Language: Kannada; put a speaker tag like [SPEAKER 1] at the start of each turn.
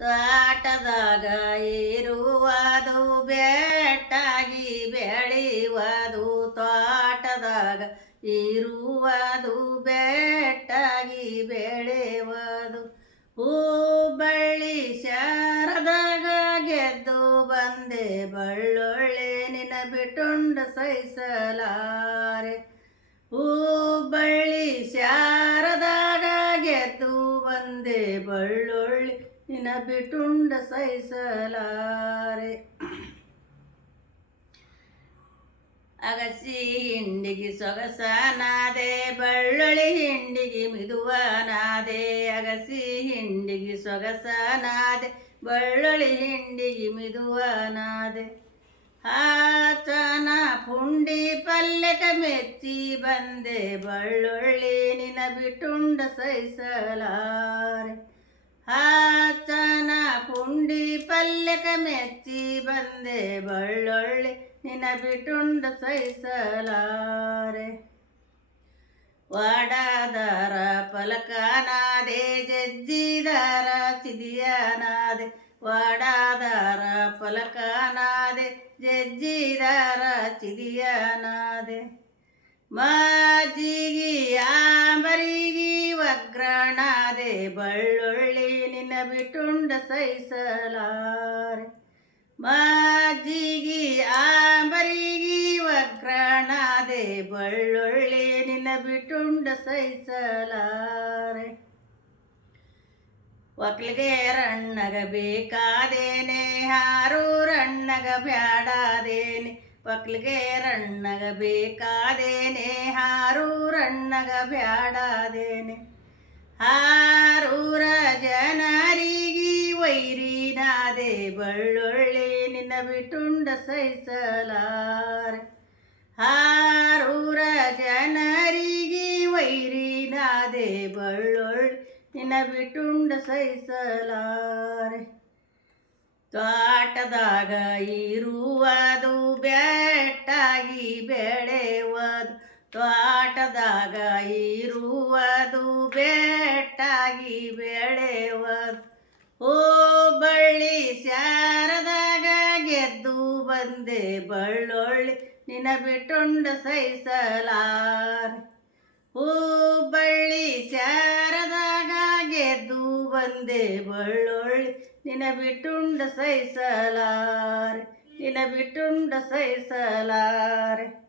[SPEAKER 1] ತೋಟದಾಗ ಇರುವುದು ಬೆಟ್ಟಾಗಿ ಬೆಳೆಯುವುದು, ತೋಟದಾಗ ಇರುವುದು ಬೆಟ್ಟಾಗಿ ಬೆಳೆಯುವುದು. ಹೂಬಳ್ಳಿ ಶಾರದಾಗ ಗೆದ್ದು ಬಂದೆ, ಬಳ್ಳೊಳ್ಳೆ ನಿನ ಬಿಟ್ಟುಂಡ ಸಹಿಸಲಾರೆ. ಹೂಬಳ್ಳಿ ಶಾರದಾಗ ಗೆದ್ದು ಬಂದೆ, ಬಳ್ಳೊಳ್ಳಿ ನಿನ ಬಿಟ್ಟುಂಡ ಸಹಿಸಲಾರೆ. ಅಗಸಿ ಹಿಂಡಿಗೆ ಸೊಗಸನಾದೆ, ಬಳ್ಳುಳ್ಳಿ ಹಿಂಡಿಗೆ ಮಿದುವನಾದೆ, ಅಗಸಿ ಹಿಂಡಿಗೆ ಸೊಗಸನಾದೆ, ಬಳ್ಳುಳ್ಳಿ ಹಿಂಡಿಗೆ ಮಿದುವನಾದೆ. ಆತನ ಪುಂಡಿ ಪಲ್ಯಕ ಮೆಚ್ಚಿ ಬಂದೆ, ಬಳ್ಳುಳ್ಳಿ ನಿನ ಬಿಟ್ಟುಂಡ ಸಹಿಸಲಾರೆ. ಮೆಚ್ಚಿ ಬಂದೆ ಬಳ್ಳೊಳ್ಳಿ ನಿನ ಬಿಟ್ಟುಂಡ ಸಹಿಸಲಾರೆ. ವಾಡಾದಾರ ಪಲಕನಾದೆ ಜಜ್ಜಿದಾರ ಚಿದಿಯನಾದೆ ವಾಡಾದಾರ ಪಲಕನಾದೆ ಜಜ್ಜಿದಾರ ಚಿದಿಯನಾದೆ ಮಾಜಿಗಿ, ಆಂಬರಿಗಿ ವಗ್ರಣಾದೆ ಬಳ್ಳುಳ್ಳಿ ನಿನ್ನ ಬಿಟ್ಟುಂಡ ಸಹಿಸಲಾರೆ. ಮಾಜಿಗಿ ಆಂಬರಿಗಿ ವಕ್ರಣಾದೆ ಬಳ್ಳೊಳ್ಳಿ ನಿನ್ನ ಬಿಟ್ಟುಂಡ ಸಹಿಸಲಾರೆ. ಒಕ್ಲಿಗೆ ರಣ್ಣಗ ಬೇಕಾದೇನೆ, ಹಾರು ರಣ್ಣಗ ಬ್ಯಾಡಾದೇನೆ. ಒಕ್ಲಿಗೆ ರಣ್ಣಗ ಬೇಕಾದೇನೆ, ಹಾರು ರಣ್ಣಗ ಬ್ಯಾಡಾದೇನೆ. ಹಾರೂರ ಜನರಿಗಿ ವೈರಿನಾದೆ ಬಳ್ಳುಳ್ಳಿ ನಿನ್ನ ಬಿಟ್ಟುಂಡ ಸಹಿಸಲಾರೆ. ಹಾರೂರ ಜನರಿಗಿ ವೈರಿನಾದೆ ಬಳ್ಳೊಳ್ಳಿ ನಿನ್ನ ಬಿಟ್ಟುಂಡ ಸಹಿಸಲಾರೆ. ತೋಟದಾಗ ಇರುವುದು ಬೆಟ್ಟಾಗಿ ಬೆಳೆಯುವುದು. ತೋಟದಾಗ ಇರುವುದು ಬೆಟ್ಟಾಗಿ ಬೆಳೆವ ಓ ಬಳ್ಳಿ ಶಾರದಾಗ ಗೆದ್ದು ಬಂದೆ ಬಳ್ಳೊಳ್ಳಿ ನಿನ ಬಿಟ್ಟುಂಡ ಸಹಿಸಲಾರ. ಓ ಬಳ್ಳಿ ಶಾರದಾಗ ಗೆದ್ದು ಬಂದೆ ಬಳ್ಳೊಳ್ಳಿ ನಿನ ಬಿಟ್ಟುಂಡ ಸಹಿಸಲಾರೆ. ನಿನ ಬಿಟ್ಟುಂಡ ಸಹಿಸಲಾರೆ.